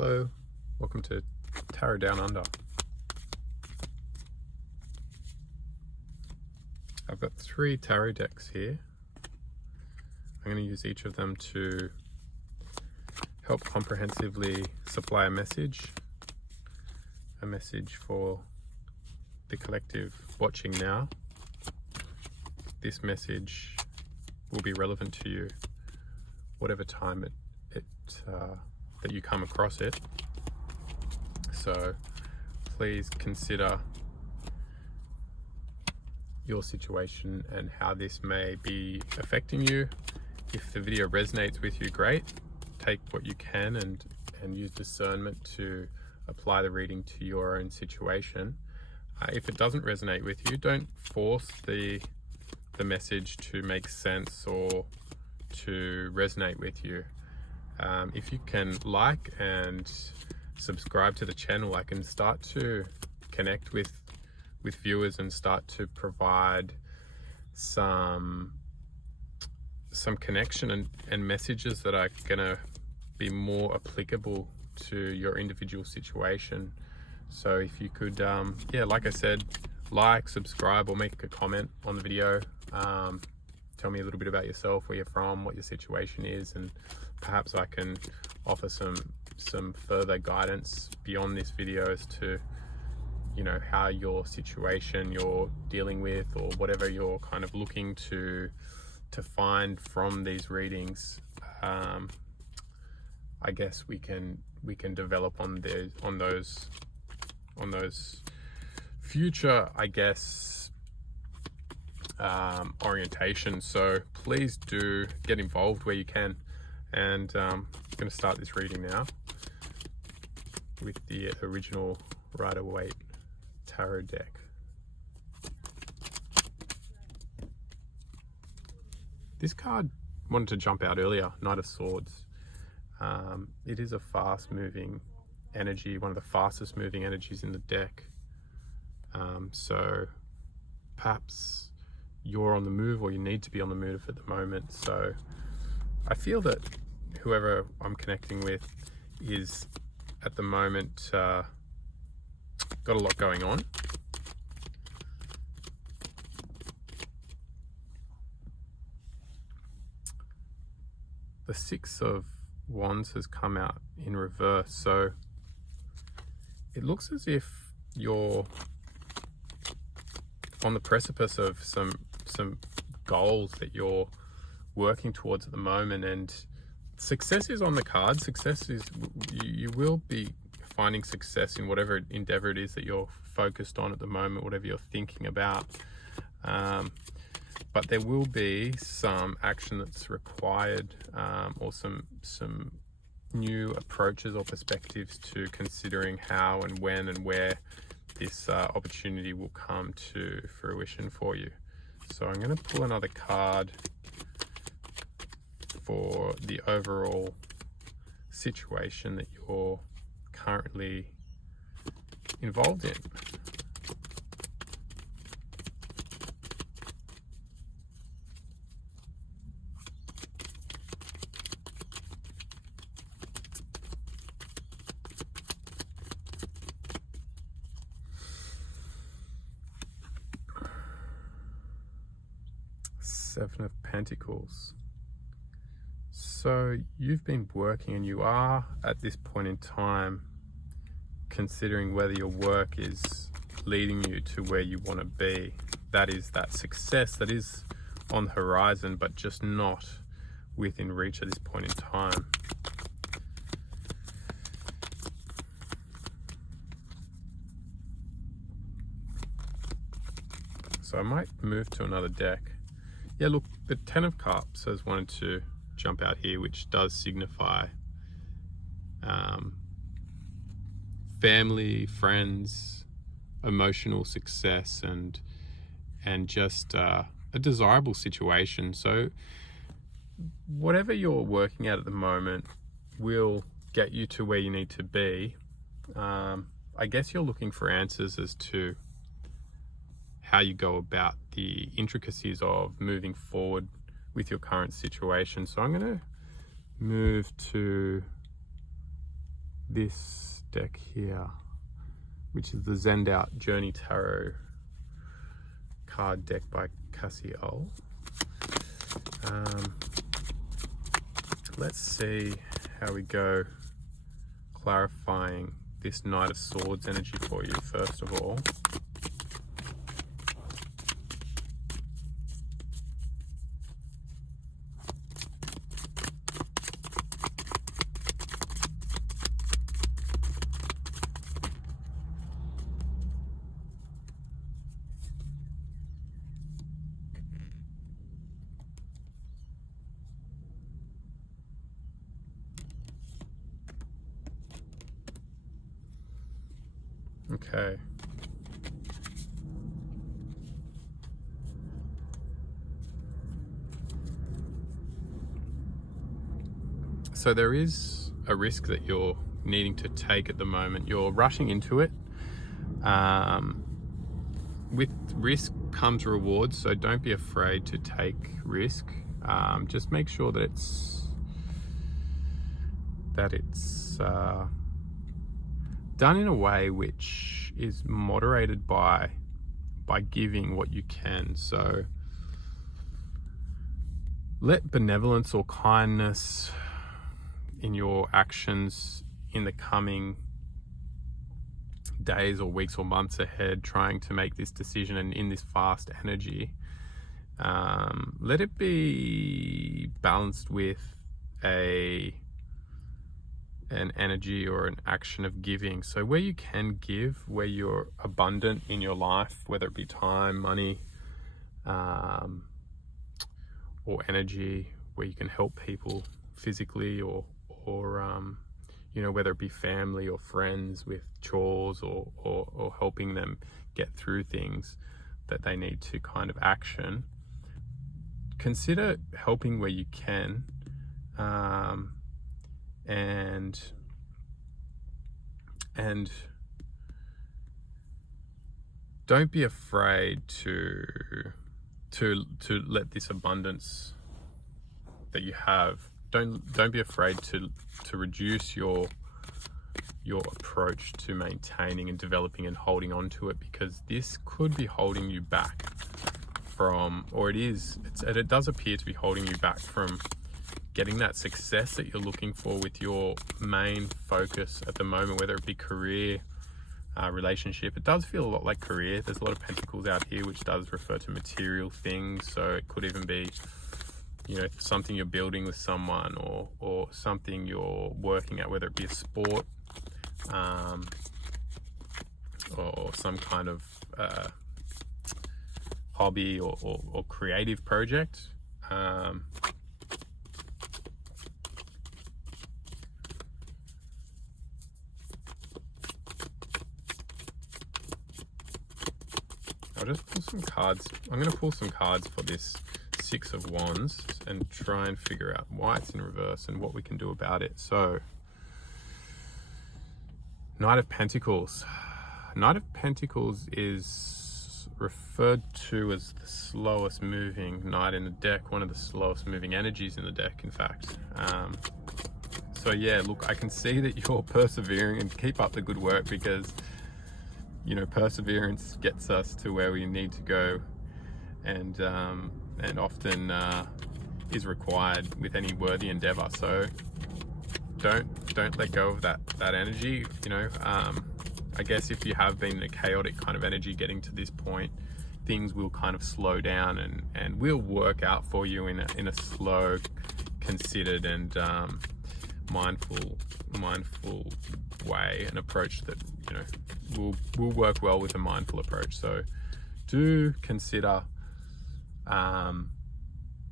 Hello, welcome to Tarot Down Under. I've got 3 tarot decks here. I'm going to use each of them to help comprehensively supply a message for the collective watching now. This message will be relevant to you whatever time that you come across it. So please consider your situation and how this may be affecting you. If the video resonates with you, great. Take what you can and use discernment to apply the reading to your own situation. If it doesn't resonate with you, don't force the message to make sense or to resonate with you. If you can like and subscribe to the channel, I can start to connect with viewers and start to provide some connection and messages that are gonna be more applicable to your individual situation. So if you could, like I said, like, subscribe, or make a comment on the video. Tell me a little bit about yourself, where you're from, what your situation is, and perhaps I can offer some further guidance beyond this video as to, you know, how your situation you're dealing with, or whatever you're kind of looking to find from these readings. I guess we can develop on those future, I guess, orientation. So please do get involved where you can. And I'm going to start this reading now with the original Rider-Waite tarot deck. This card wanted to jump out earlier, Knight of Swords. It is a fast moving energy, one of the fastest moving energies in the deck. So perhaps you're on the move, or you need to be on the move at the moment. So I feel that whoever I'm connecting with is at the moment got a lot going on. The 6 of Wands has come out in reverse, so it looks as if you're on the precipice of some goals that you're working towards at the moment, and success is on the card. Success is, you will be finding success in whatever endeavor it is that you're focused on at the moment, whatever you're thinking about. But there will be some action that's required, or some new approaches or perspectives to considering how and when and where this opportunity will come to fruition for you. So I'm going to pull another card for the overall situation that you're currently involved in. Seven of Pentacles. So you've been working, and you are at this point in time considering whether your work is leading you to where you want to be. That is that success that is on the horizon, but just not within reach at this point in time. So I might move to another deck. Yeah, look, the 10 of Cups has wanted to jump out here, which does signify family, friends, emotional success, and just a desirable situation. So whatever you're working at the moment will get you to where you need to be. I guess you're looking for answers as to how you go about the intricacies of moving forward with your current situation. So I'm going to move to 9 of Pentacles. So you've been working, and you are at this point in time considering whether your work is leading you to where you want to be. That is that success that is on the horizon, but just not within reach at this point in time. So I guess you're looking for answers as to how you go about the intricacies of moving forward with your current situation. So I'm going to move to this deck here, which is the Zend Out Journey Tarot card deck by Cassiel. Let's see how we go clarifying this Knight of Swords energy for you first of all. Okay. So there is a risk that you're needing to take at the moment. You're rushing into it. With risk comes reward, so don't be afraid to take risk. Just make sure that it's done in a way which is moderated by giving what you can. So let benevolence or kindness in your actions in the coming days or weeks or months ahead, trying to make this decision and in this fast energy, let it be balanced with an energy or an action of giving. So where you can give, where you're abundant in your life, whether it be time, money, or energy, where you can help people physically or you know, whether it be family or friends with chores or helping them get through things that they need to kind of action. Consider helping where you can, and don't be afraid to let this abundance that you have, don't be afraid to reduce your approach to maintaining and developing and holding on to it, because this could be holding you back from, or it does appear to be holding you back from getting that success that you're looking for with your main focus at the moment, whether it be career, relationship. It does feel a lot like career. There's a lot of pentacles out here, which does refer to material things. So it could even be, you know, something you're building with someone, or something you're working at, whether it be a sport, or some kind of hobby or creative project. I'll just pull some cards. I'm going to pull some cards for this Six of Wands and try and figure out why it's in reverse and what we can do about it. So, Knight of Pentacles. Knight of Pentacles is referred to as the slowest moving knight in the deck, one of the slowest moving energies in the deck, in fact. So yeah, look, I can see that you're persevering, and keep up the good work, because, you know, perseverance gets us to where we need to go, and often is required with any worthy endeavor. So don't let go of that energy. You know, I guess if you have been in a chaotic kind of energy getting to this point, things will kind of slow down and will work out for you in a slow, considered and mindful way, an approach that, you know, will work well with a mindful approach. So do consider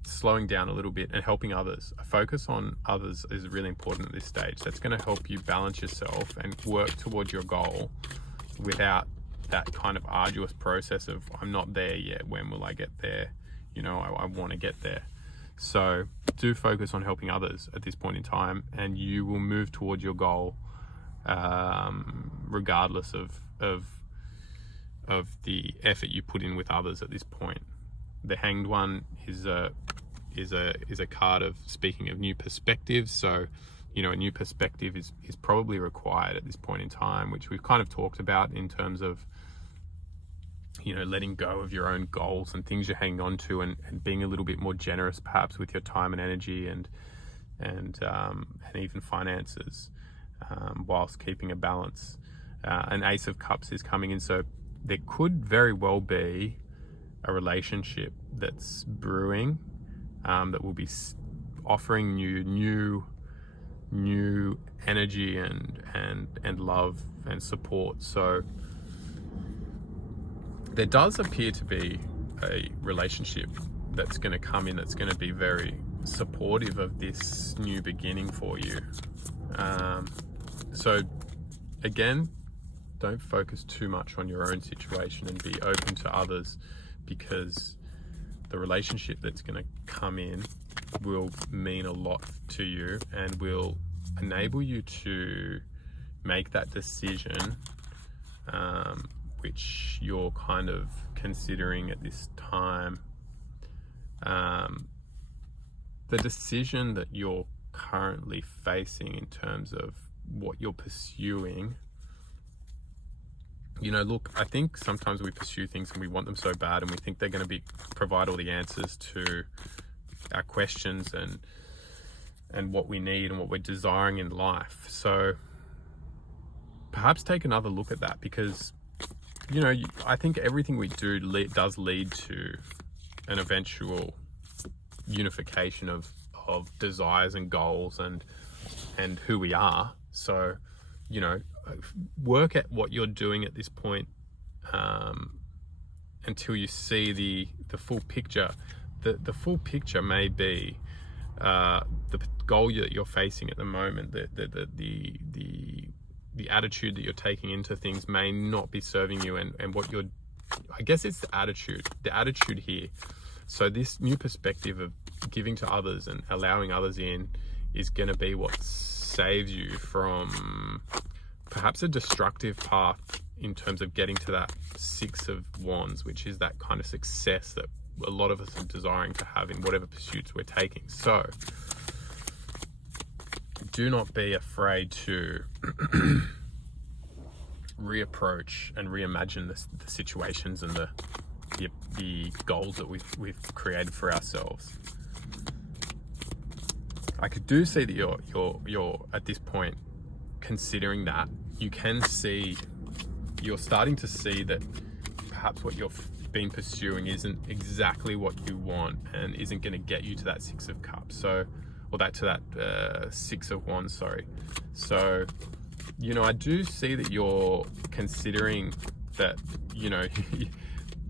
slowing down a little bit and helping others. A focus on others is really important at this stage. That's going to help you balance yourself and work towards your goal without that kind of arduous process of, I'm not there yet, when will I get there? You know, I want to get there. So do focus on helping others at this point in time, and you will move towards your goal, regardless of the effort you put in with others at this point. The Hanged One is a card of, speaking of new perspectives. So, you know, a new perspective is probably required at this point in time, which we've kind of talked about in terms of, you know, letting go of your own goals and things you're hanging on to, and being a little bit more generous perhaps with your time and energy and even finances, whilst keeping a balance. An Ace of Cups is coming in, so there could very well be a relationship that's brewing, that will be offering you new energy and love and support. So there does appear to be a relationship that's going to come in, that's going to be very supportive of this new beginning for you. So again, don't focus too much on your own situation and be open to others, because the relationship that's going to come in will mean a lot to you and will enable you to make that decision, which you're kind of considering at this time. The decision that you're currently facing in terms of what you're pursuing, you know, look, I think sometimes we pursue things and we want them so bad, and we think they're going to provide all the answers to our questions and what we need and what we're desiring in life. So perhaps take another look at that, because, you know, I think everything we do does lead to an eventual unification of desires and goals and who we are. So, you know, work at what you're doing at this point, until you see the full picture. The full picture may be the goal that you're facing at the moment. The attitude that you're taking into things may not be serving you, and what you're, I guess it's the attitude here. So this new perspective of giving to others and allowing others in is going to be what saves you from perhaps a destructive path in terms of getting to that Six of Wands, which is that kind of success that a lot of us are desiring to have in whatever pursuits we're taking. So do not be afraid to reapproach and reimagine the situations and the goals that we've created for ourselves. I do see that you're at this point considering that. You're starting to see that perhaps what you've been pursuing isn't exactly what you want and isn't going to get you to that Six of Cups, Six of Wands, sorry. So, you know, I do see that you're considering that, you know,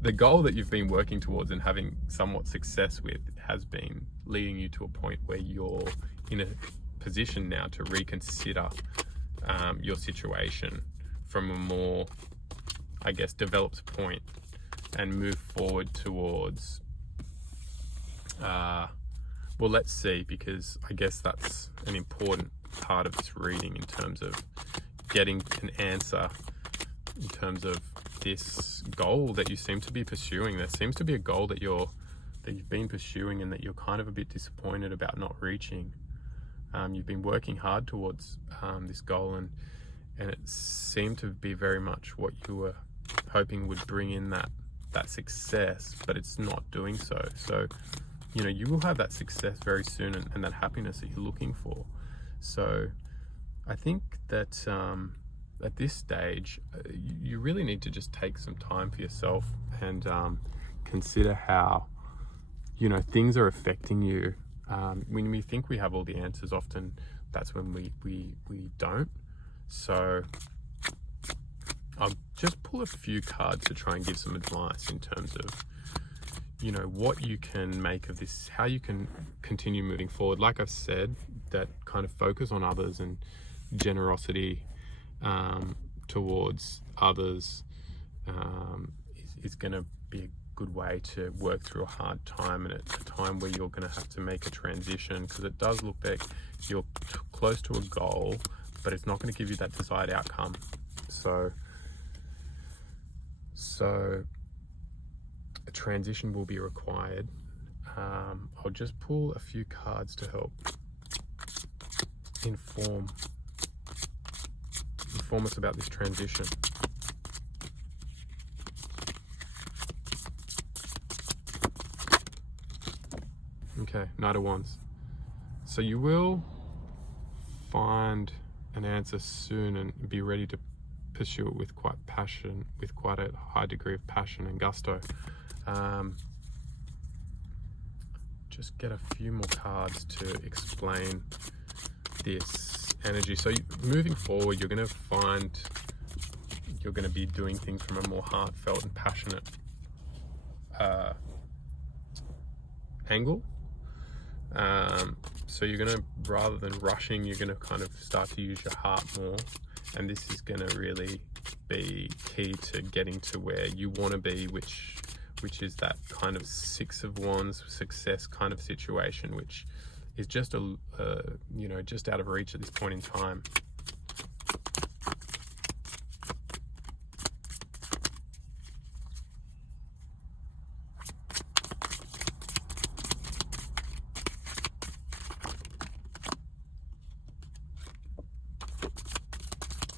the goal that you've been working towards and having somewhat success with has been leading you to a point where you're in a position now to reconsider your situation from a more, I guess, developed point and move forward towards, well, let's see, because I guess that's an important part of this reading in terms of getting an answer in terms of this goal that you seem to be pursuing. There seems to be a goal that you've been pursuing and that you're kind of a bit disappointed about not reaching. You've been working hard towards this goal, and it seemed to be very much what you were hoping would bring in that success, but it's not doing so. So, you know, you will have that success very soon and that happiness that you're looking for. So I think that at this stage, you really need to just take some time for yourself and consider how, you know, things are affecting you. When we think we have all the answers, often that's when we don't. So I'll just pull a few cards to try and give some advice in terms of, you know, what you can make of this, how you can continue moving forward. Like I've said, that kind of focus on others and generosity towards others is going to be a good way to work through a hard time, and at a time where you're going to have to make a transition, because it does look like you're close to a goal, but it's not going to give you that desired outcome. So a transition will be required. I'll just pull a few cards to help inform us about this transition. Okay, Knight of Wands. So you will find an answer soon and be ready to pursue it with quite a high degree of passion and gusto. Just get a few more cards to explain this energy. So moving forward, you're going to find you're going to be doing things from a more heartfelt and passionate angle. So you're going to, rather than rushing, you're going to kind of start to use your heart more, and this is going to really be key to getting to where you want to be, which is that kind of Six of Wands success kind of situation, which is just just out of reach at this point in time.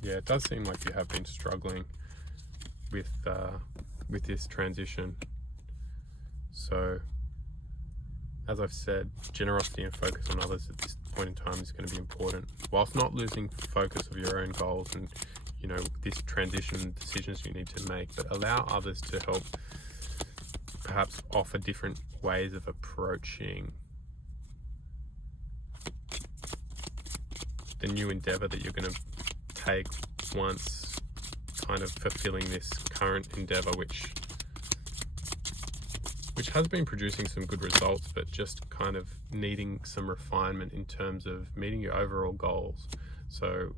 Yeah, it does seem like you have been struggling with this transition. So, as I've said, generosity and focus on others at this point in time is going to be important, whilst not losing focus of your own goals and, this transition decisions you need to make, but allow others to help perhaps offer different ways of approaching the new endeavor that you're going to take once kind of fulfilling this current endeavor, which has been producing some good results, but just kind of needing some refinement in terms of meeting your overall goals. So,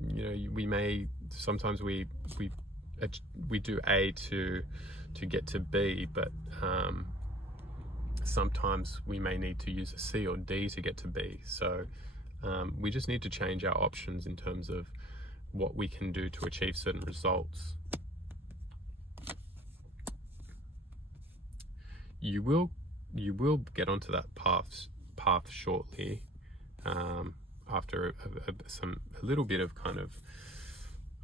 we may sometimes we do A to get to B, but sometimes we may need to use a C or D to get to B. So we just need to change our options in terms of what we can do to achieve certain results. You will get onto that path shortly, after a little bit of kind of,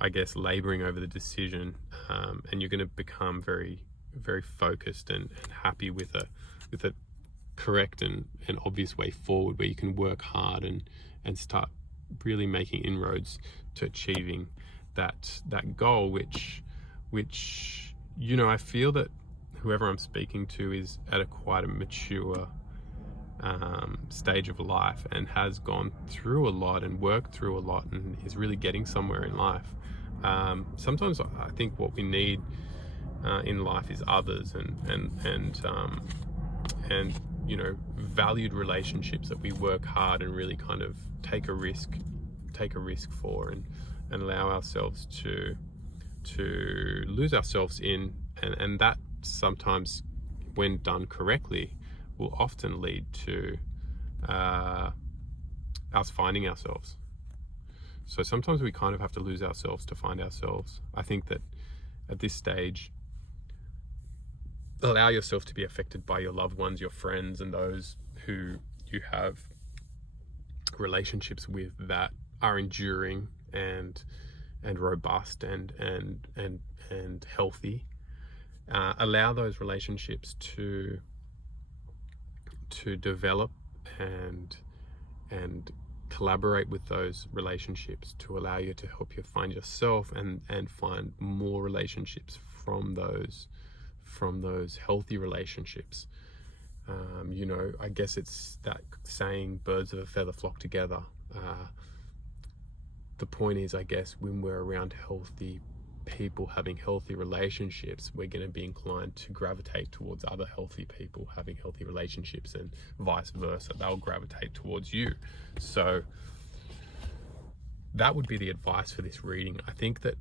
I guess, laboring over the decision, and you're going to become very, very focused and happy with a correct and obvious way forward, where you can work hard and start really making inroads to achieving that goal, which I feel that whoever I'm speaking to is at quite a mature stage of life and has gone through a lot and worked through a lot and is really getting somewhere in life. Sometimes I think what we need in life is others and valued relationships that we work hard and really kind of take a risk for and allow ourselves to lose ourselves in, and that sometimes, when done correctly, will often lead to us finding ourselves. So sometimes we kind of have to lose ourselves to find ourselves. I think that at this stage, allow yourself to be affected by your loved ones, your friends, and those who you have relationships with that are enduring and robust and healthy. Allow those relationships to develop and collaborate with those relationships to allow you to help you find yourself and find more relationships from those healthy relationships. I guess it's that saying, birds of a feather flock together. The point is, I guess, when we're around healthy people having healthy relationships, we're going to be inclined to gravitate towards other healthy people having healthy relationships, and vice versa. They'll gravitate towards you. So that would be the advice for this reading. I think that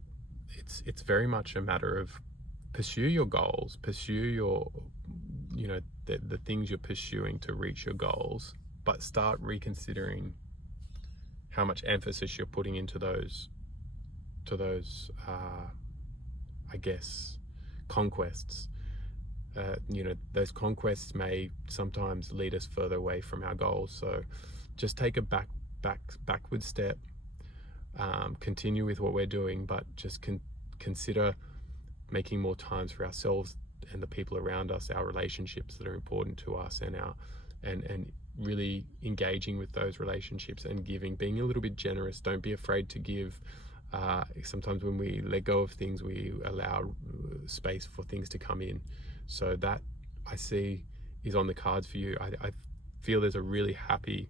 it's very much a matter of pursue your goals, pursue your the things you're pursuing to reach your goals, but start reconsidering how much emphasis you're putting into those I guess conquests. Those conquests may sometimes lead us further away from our goals, so just take a backward step. Continue with what we're doing, but just consider making more times for ourselves and the people around us, our relationships that are important to us, and really engaging with those relationships and giving, being a little bit generous. Don't be afraid to give. Sometimes when we let go of things, we allow space for things to come in. So that, I see, is on the cards for you. I feel there's a really happy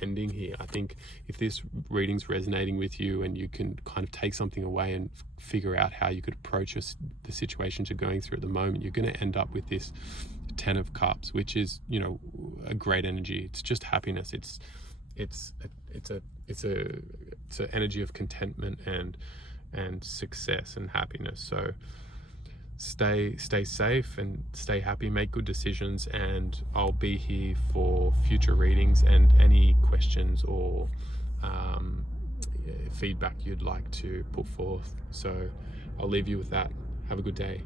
ending here. I think if this reading's resonating with you and you can kind of take something away and figure out how you could approach the situations you're going through at the moment, you're going to end up with this 10 of Cups, which is, you know, a great energy. It's just happiness. It's an energy of contentment and success and happiness. So stay safe and stay happy, make good decisions, and I'll be here for future readings and any questions or feedback you'd like to put forth. So I'll leave you with that. Have a good day.